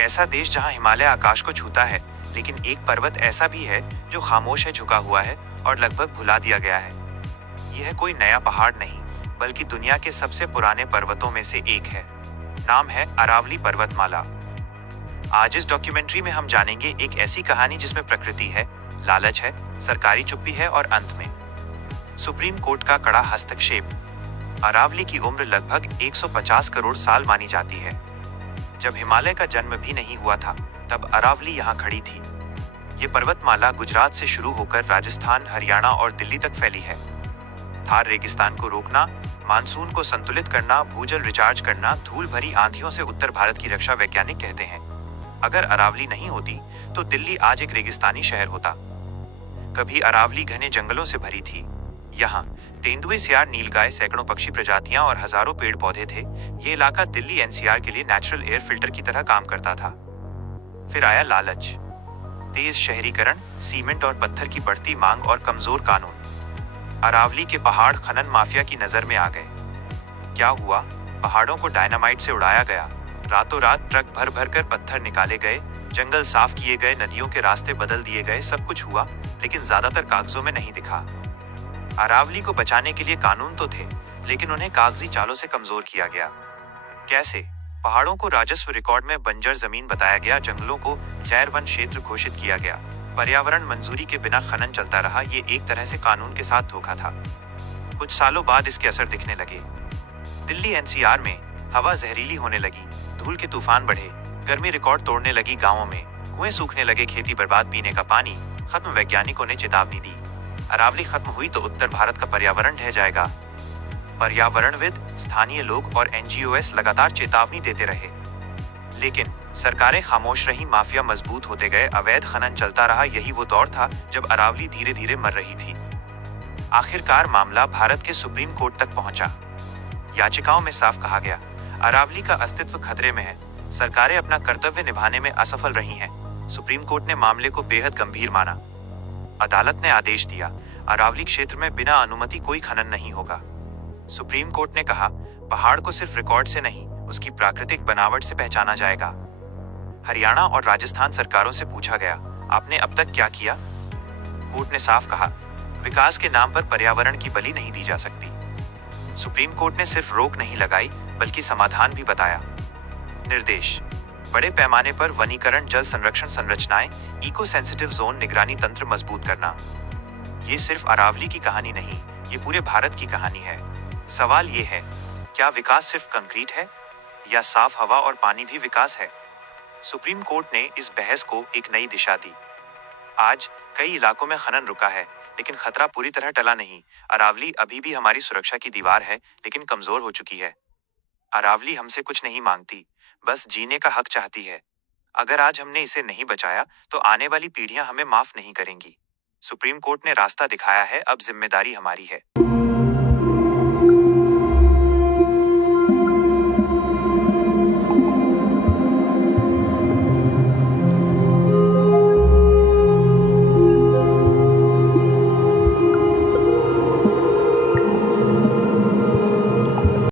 ऐसा देश जहां हिमालय आकाश को छूता है, लेकिन एक पर्वत ऐसा भी है जो खामोश है, झुका हुआ है और लगभग भुला दिया गया है। यह कोई नया पहाड़ नहीं, बल्कि दुनिया के सबसे पुराने पर्वतों में से एक है। नाम है अरावली पर्वतमाला। आज इस डॉक्यूमेंट्री में हम जानेंगे एक ऐसी कहानी जिसमें प्रकृति है, लालच है, सरकारी चुप्पी है और अंत में सुप्रीम कोर्ट का कड़ा हस्तक्षेप। अरावली की उम्र लगभग 150 करोड़ साल मानी जाती है। जब हिमालय का जन्म भी नहीं हुआ था, तब अरावली यहाँ खड़ी थी। ये पर्वतमाला गुजरात से शुरू होकर राजस्थान, हरियाणा और दिल्ली तक फैली है। थार रेगिस्तान को रोकना, मानसून को संतुलित करना, भूजल रिचार्ज करना, धूल भरी आंधियों से उत्तर भारत की रक्षा वैज्ञानिक कहते हैं। अगर अरावली नहीं होती तो दिल्ली आज एक रेगिस्तानी शहर होता। कभी अरावली घने जंगलों से भरी थी। यहाँ तेंदुए, सियार, नीलगाय, सैकड़ों पक्षी प्रजातियां और हजारों पेड़ पौधे थे। ये इलाका दिल्ली एनसीआर के लिए नेचुरल एयर फिल्टर की तरह काम करता था। फिर आया लालच, तेज शहरीकरण, सीमेंट और पत्थर की बढ़ती मांग और कमजोर कानून। अरावली के पहाड़ खनन माफिया की नजर में आ गए। क्या हुआ? पहाड़ों को डायनामाइट से उड़ाया गया। रातों रात ट्रक भर भर कर पत्थर निकाले गए, जंगल साफ किए गए, नदियों के रास्ते बदल दिए गए। सब कुछ हुआ, लेकिन ज्यादातर कागजों में नहीं दिखा। अरावली को बचाने के लिए कानून तो थे, लेकिन उन्हें कागजी चालों से कमजोर किया गया। कैसे? पहाड़ों को राजस्व रिकॉर्ड में बंजर जमीन बताया गया, जंगलों को गैर वन क्षेत्र घोषित किया गया, पर्यावरण मंजूरी के बिना खनन चलता रहा। ये एक तरह से कानून के साथ धोखा था। कुछ सालों बाद इसके असर दिखने लगे। दिल्ली एनसीआर में हवा जहरीली होने लगी, धूल के तूफान बढ़े, गर्मी रिकॉर्ड तोड़ने लगी, गांवों में कुएं सूखने लगे, खेती बर्बाद, पीने का पानी खत्म। वैज्ञानिकों ने चेतावनी दी, अरावली खत्म हुई तो उत्तर भारत का पर्यावरण ढह जाएगा। पर्यावरणविद, स्थानीय लोग और एनजीओएस लगातार चेतावनी देते रहे, लेकिन सरकारें खामोश रहीं, माफिया मजबूत होते गए, अवैध खनन चलता रहा। यही वो दौर था जब अरावली धीरे धीरे मर रही थी। आखिरकार मामला भारत के सुप्रीम कोर्ट तक पहुंचा। याचिकाओं में साफ कहा गया, अरावली का अस्तित्व खतरे में है, सरकारें अपना कर्तव्य निभाने में असफल रही हैं। सुप्रीम कोर्ट ने मामले को बेहद गंभीर माना। अदालत ने आदेश दिया, अरावली क्षेत्र में बिना अनुमति कोई खनन नहीं होगा। सुप्रीम कोर्ट ने कहा, पहाड़ को सिर्फ रिकॉर्ड से नहीं, उसकी प्राकृतिक बनावट से पहचाना जाएगा। हरियाणा और राजस्थान सरकारों से पूछा गया, आपने अब तक क्या किया? कोर्ट ने साफ कहा, विकास के नाम पर पर्यावरण की बलि नहीं दी जा सकती। सुप्रीम कोर्ट ने सिर्फ रोक नहीं लगाई, बल्कि समाधान भी बताया। निर्देश: बड़े पैमाने पर वनीकरण, जल संरक्षण संरचनाएं, इको सेंसिटिव जोन, निगरानी तंत्र मजबूत करना। ये सिर्फ अरावली की कहानी नहीं, ये पूरे भारत की कहानी है। सवाल ये है, क्या विकास सिर्फ कंक्रीट है या साफ हवा और पानी भी विकास है? सुप्रीम कोर्ट ने इस बहस को एक नई दिशा दी। आज कई इलाकों में खनन रुका है, लेकिन खतरा पूरी तरह टला नहीं। अरावली अभी भी हमारी सुरक्षा की दीवार है, लेकिन कमजोर हो चुकी है। अरावली हमसे कुछ नहीं मांगती, बस जीने का हक चाहती है। अगर आज हमने इसे नहीं बचाया, तो आने वाली पीढ़ियां हमें माफ नहीं करेंगी। सुप्रीम कोर्ट ने रास्ता दिखाया है, अब जिम्मेदारी हमारी है।